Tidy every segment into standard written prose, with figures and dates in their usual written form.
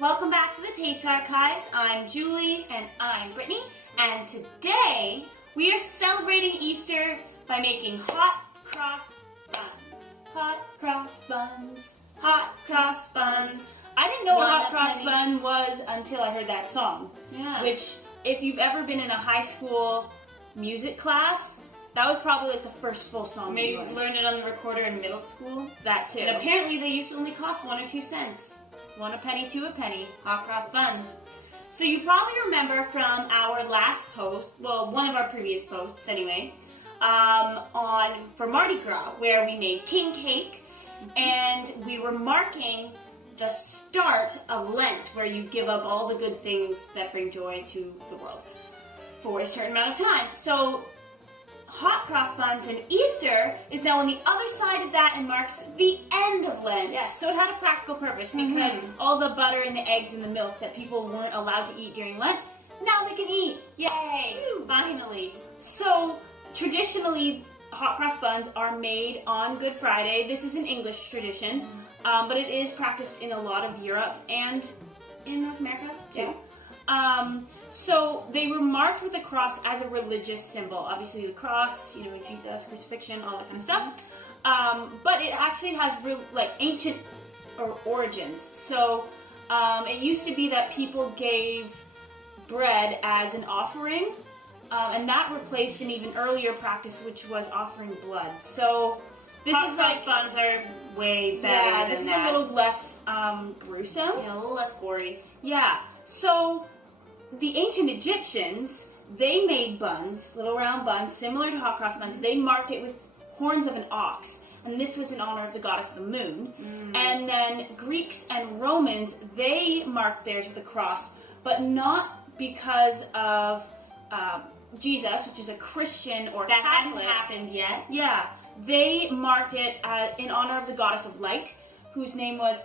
Welcome back to the Taste Archives. I'm Julie. And I'm Brittany. And today we are celebrating Easter by making hot cross buns. Hot cross buns. Hot cross buns. I didn't know what a hot a cross penny. bun was until I heard that song. Yeah. Which, if you've ever been in a high school music class, that was probably like the first full song. Maybe you learned it on the recorder in middle school. That too. And apparently they used to only cost 1 or 2 cents. 1 a penny, 2 a penny. Hot cross buns. So you probably remember from our last post, well, one of our previous posts anyway, for Mardi Gras, where we made king cake, and we were marking the start of Lent, where you give up all the good things that bring joy to the world for a certain amount of time. So hot cross buns and Easter is now on the other side of that and marks the end of Lent. Yes, so it had a practical purpose because all the butter and the eggs and the milk that people weren't allowed to eat during Lent, now they can eat. Yay! Finally. So traditionally, hot cross buns are made on Good Friday. This is an English tradition, but it is practiced in a lot of Europe and in North America too. So they were marked with a cross as a religious symbol. Obviously the cross, Jesus, crucifixion, all that kind of stuff. But it actually has ancient origins. So it used to be that people gave bread as an offering, and that replaced an even earlier practice, which was offering blood. So this Hot is cross buns are way better than this that. is a little less gruesome. Yeah, a little less gory. Yeah. So the ancient Egyptians, they made buns, little round buns, similar to hot cross buns. They marked it with horns of an ox, and this was in honor of the goddess of the moon. And then Greeks and Romans, they marked theirs with a cross, but not because of Jesus, which is a Christian or That Catholic. hadn't happened yet. Yeah, they marked it in honor of the goddess of light, whose name was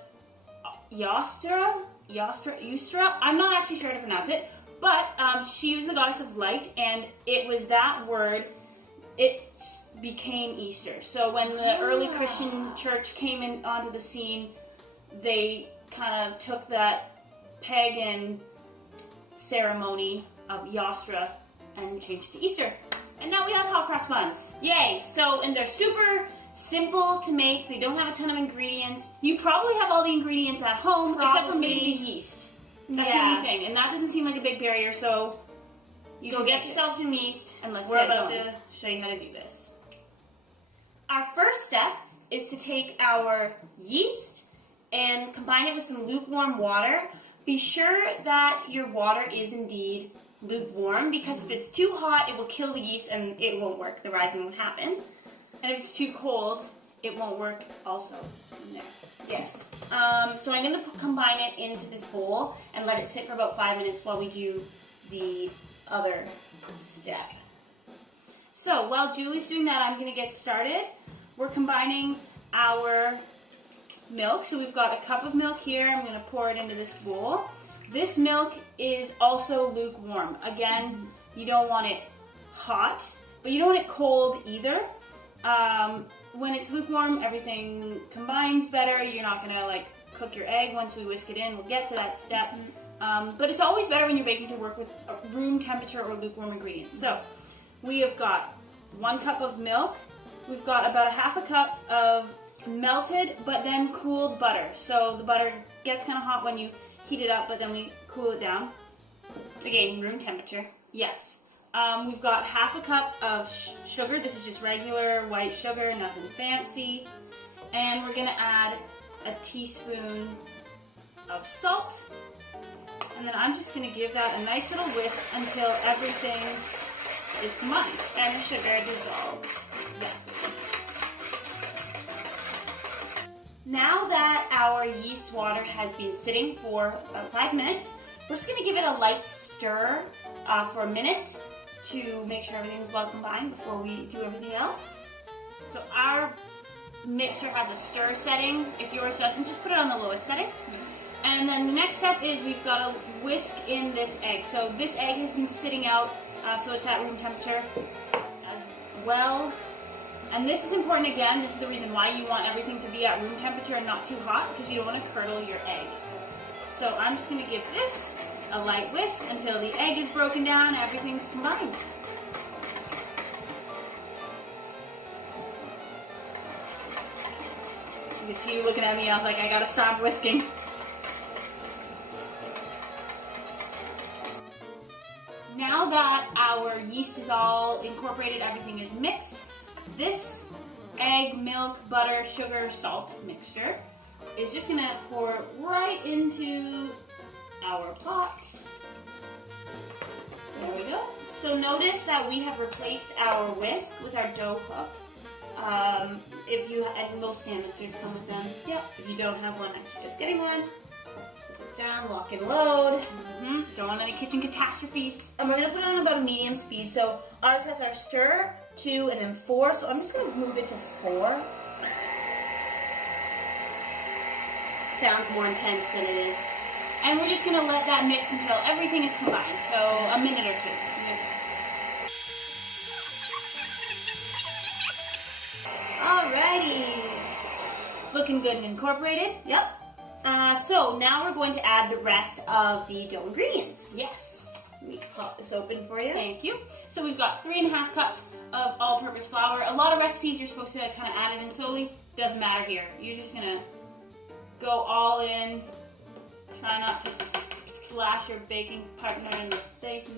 Yustra. I'm not actually sure how to pronounce it, but she was the goddess of light, and it was that word, it became Easter. So when the early Christian church came onto the scene, they kind of took that pagan ceremony of Yustra and changed it to Easter. And now we have hot cross buns. Yay! So, and they're super simple to make. They don't have a ton of ingredients. You probably have all the ingredients at home, except for maybe the yeast. That's the only thing, and that doesn't seem like a big barrier, so you Go should get yourself some yeast, and let's we're get about going. to show you how to do this. Our first step is to take our yeast and combine it with some lukewarm water. Be sure that your water is indeed lukewarm, because if it's too hot, it will kill the yeast and it won't work. The rising won't happen. And if it's too cold, it won't work also. No. Yes. So I'm going to combine it into this bowl and let it sit for about 5 minutes while we do the other step. So while Julie's doing that, I'm going to get started. We're combining our milk. So we've got a cup of milk here. I'm going to pour it into this bowl. This milk is also lukewarm. Again, you don't want it hot, but you don't want it cold either. When it's lukewarm, everything combines better. You're not gonna cook your egg once we whisk it in. We'll get to that step. But it's always better when you're baking to work with room temperature or lukewarm ingredients. So we have got 1 cup of milk. We've got about 1/2 cup of melted but then cooled butter. So the butter gets kind of hot when you heat it up, but then we cool it down. Again, room temperature. Yes. We've got 1/2 cup of sugar. This is just regular white sugar, nothing fancy. And we're gonna add a teaspoon of salt. And then I'm just gonna give that a nice little whisk until everything is combined. And the sugar dissolves. Exactly. Now that our yeast water has been sitting for about 5 minutes, we're just gonna give it a light stir for a minute to make sure everything's well combined before we do everything else. So our mixer has a stir setting. If yours doesn't, just put it on the lowest setting. And then the next step is we've got to whisk in this egg. So this egg has been sitting out, so it's at room temperature as well. And this is important again. This is the reason why you want everything to be at room temperature and not too hot, because you don't want to curdle your egg. So I'm just going to give this a light whisk until the egg is broken down and everything's combined. You can see you looking at me. I was like, I gotta stop whisking. Now that our yeast is all incorporated, everything is mixed, this egg, milk, butter, sugar, salt mixture is just gonna pour right into our pot. There we go. So notice that we have replaced our whisk with our dough hook. If you, and most stand mixers come with them. Yep. If you don't have one, I suggest getting one. Put this down, lock and load. Don't want any kitchen catastrophes. And we're gonna put it on about a medium speed. So ours has our stir, 2, and then 4. So I'm just gonna move it to 4. Sounds more intense than it is. And we're just gonna let that mix until everything is combined. So a minute or 2. Alrighty. Looking good and incorporated. Yep. So now we're going to add the rest of the dough ingredients. Yes. Let me pop this open for you. Thank you. So we've got 3.5 cups of all-purpose flour. A lot of recipes you're supposed to kind of add it in slowly. Doesn't matter here. You're just gonna go all in. Try not to splash your baking partner in the face.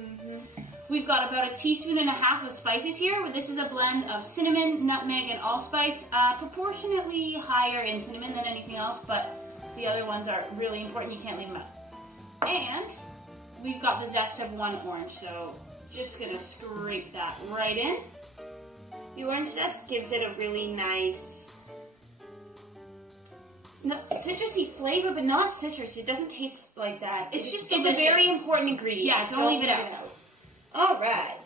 We've got about 1.5 teaspoons of spices here. This is a blend of cinnamon, nutmeg, and allspice. Proportionately higher in cinnamon than anything else, but the other ones are really important. You can't leave them out. And we've got the zest of 1 orange, so just gonna scrape that right in. The orange zest gives it a really nice citrusy flavor, but not citrus. It doesn't taste like that. It's just a delicious. very important ingredient. Yeah, don't leave it out. All right.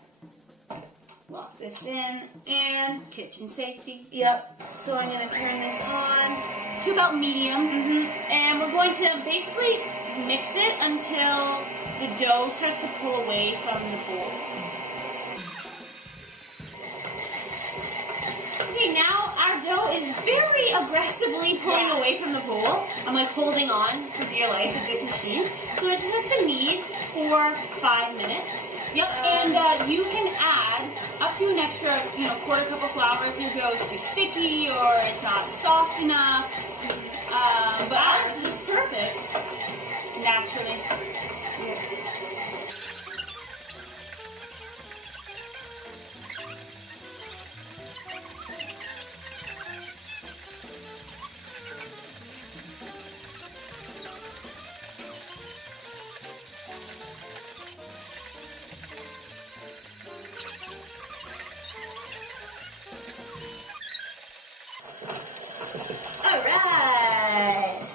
Lock this in and Kitchen safety. yep. So I'm gonna turn this on To about medium. and we're going to basically mix it until the dough starts to pull away from the bowl. Okay, now our dough is very aggressively pulling away from the bowl. I'm like holding on for dear life with this machine. So it just has to knead for 5 minutes. Yep, and you can add up to an extra, 1/4 cup of flour if your dough is too sticky or it's not soft enough. But ours is perfect, naturally. Alright!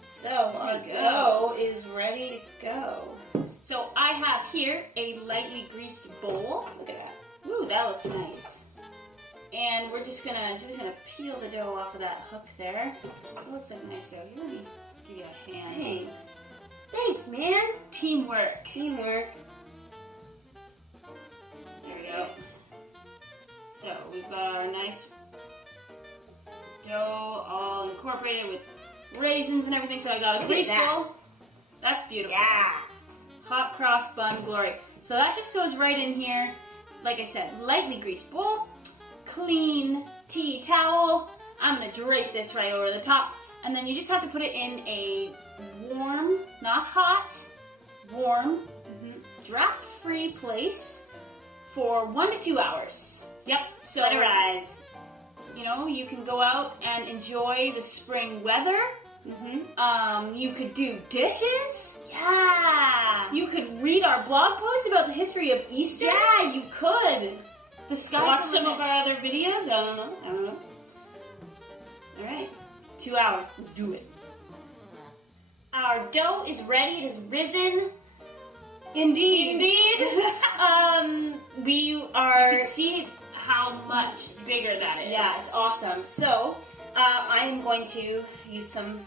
So our There we go. dough is ready to go. So I have here a lightly greased bowl. Look at that. Ooh, that looks nice. And we're just gonna peel the dough off of that hook there. It looks like nice dough. You really give you a hand. Thanks. Thanks, man. Teamwork. Teamwork. There we go. So we've got our nice dough all incorporated with raisins and everything. So I got a Look at grease that. bowl. That's beautiful. Yeah. Hot cross bun glory. So that just goes right in here. Like I said, lightly greased bowl, clean tea towel. I'm gonna drape this right over the top. And then you just have to put it in a warm, not hot, warm, draft-free place for 1 to 2 hours. Yep. So Let it rise. You can go out and enjoy the spring weather. You could do dishes. Yeah. You could read our blog post about the history of Easter. Yeah, you could. The sky's Watch the some limit. of our other videos. I don't know. All right. 2 hours. Let's do it. Our dough is ready. It is risen. Indeed. We are. You can see how much bigger that is. Yeah, it's awesome. So, I am going to use some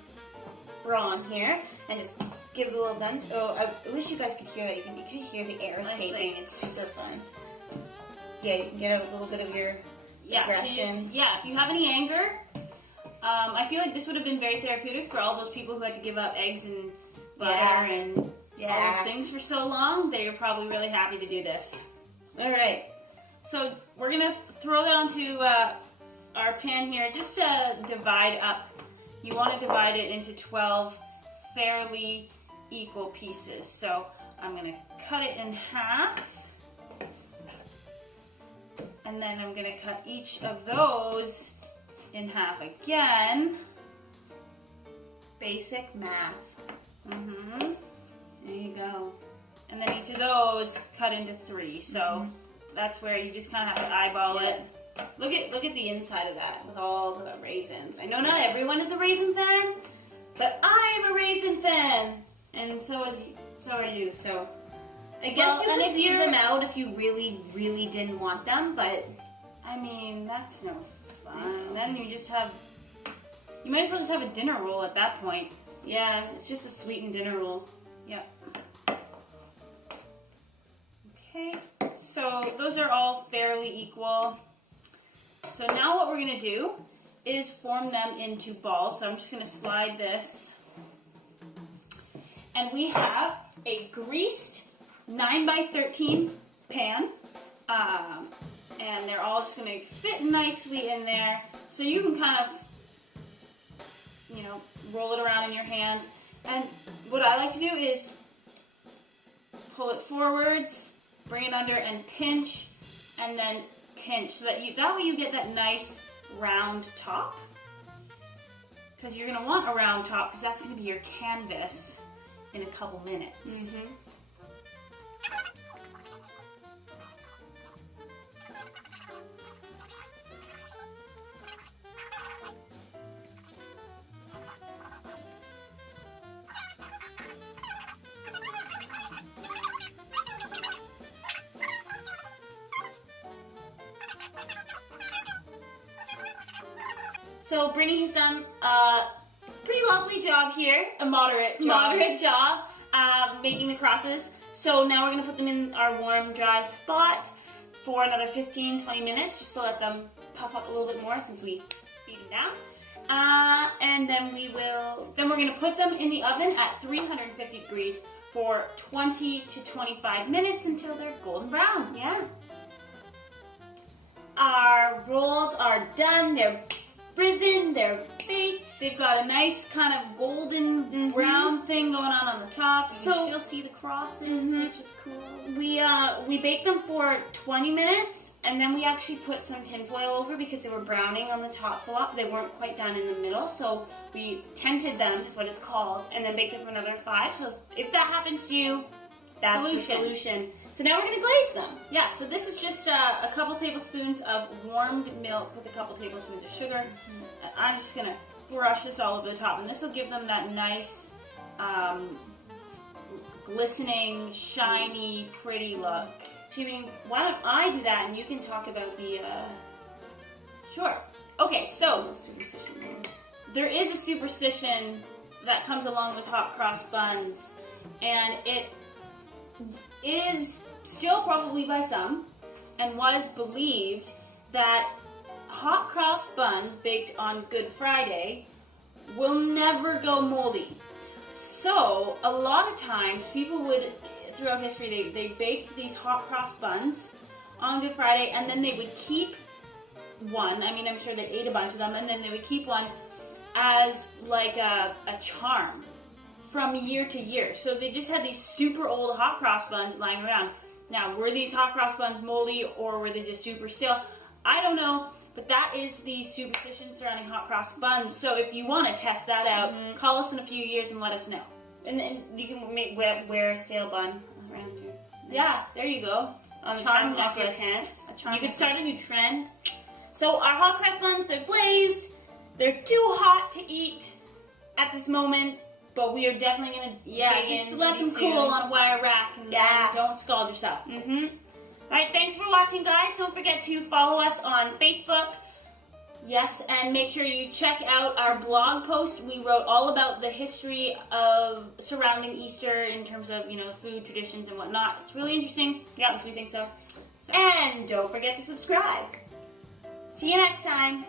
brawn here and just give it a little done. Oh, I wish you guys could hear that. You can hear the air escaping. It's super fun. Yeah, you can get a little bit of your Yeah, so aggression. if you have any anger, I feel like this would have been very therapeutic for all those people who had to give up eggs and butter and all those things for so long. They are probably really happy to do this. All right. So we're going to throw that onto our pan here just to divide up. You want to divide it into 12 fairly equal pieces. So I'm going to cut it in half. And then I'm going to cut each of those in half again. Basic math. Mm-hmm. There you go. And then each of those cut into 3. So that's where you just kind of have to eyeball it. Look at the inside of that with all the raisins. I know not everyone is a raisin fan, but I'm a raisin fan, and so are you. So I guess you could leave them out if you really, really didn't want them. But I mean, that's no fun. Then you might as well just have a dinner roll at that point. Yeah, it's just a sweetened dinner roll. Yep. Okay, so those are all fairly equal. So now what we're going to do is form them into balls. So I'm just going to slide this. And we have a greased 9x13 pan. And they're all just going to fit nicely in there. So you can kind of, roll it around in your hands. And what I like to do is pull it forwards, bring it under and pinch, and then pinch, so that way you get that nice round top. Because you're going to want a round top, because that's going to be your canvas in a couple minutes. Mm-hmm. So Brittany has done a pretty lovely job here. A moderate job making the crosses. So now we're going to put them in our warm, dry spot for another 15-20 minutes, just to let them puff up a little bit more since we beat them down. And then we're going to put them in the oven at 350 degrees for 20 to 25 minutes until they're golden brown. Yeah. Our rolls are done. They're risen, they're baked. They've got a nice kind of golden brown thing going on the top. You can still see the crosses, which is cool. We baked them for 20 minutes, and then we actually put some tinfoil over because they were browning on the tops a lot, but they weren't quite done in the middle. So we tented them, is what it's called, and then baked them for another 5. So if that happens to you, that's the solution. So now we're going to glaze them. Yeah, so this is just a couple tablespoons of warmed milk with a couple tablespoons of sugar. And I'm just going to brush this all over the top, and this will give them that nice, glistening, shiny, pretty look. Jimmy, why don't I do that, and you can talk about the... Sure. Okay, so there is a superstition that comes along with hot cross buns, and it is still probably by some, and was believed, that hot cross buns baked on Good Friday will never go moldy. So a lot of times people would, throughout history, they baked these hot cross buns on Good Friday, and then they would keep one. I mean, I'm sure they ate a bunch of them, and then they would keep one as like a charm from year to year. So they just had these super old hot cross buns lying around. Now, were these hot cross buns moldy, or were they just super still? I don't know, but that is the superstition surrounding hot cross buns. So if you want to test that out, call us in a few years and let us know. And then you can wear a stale bun around here. Yeah, there you go. On charm necklace. You could start a new trend. So our hot cross buns, they're glazed. They're too hot to eat at this moment. But we are definitely going to just let them cool on a wire rack, and then don't scald yourself. Alright, thanks for watching, guys. Don't forget to follow us on Facebook. Yes, and make sure you check out our blog post. We wrote all about the history of surrounding Easter in terms of, food, traditions, and whatnot. It's really interesting. Yeah. At least we think so. And don't forget to subscribe. See you next time.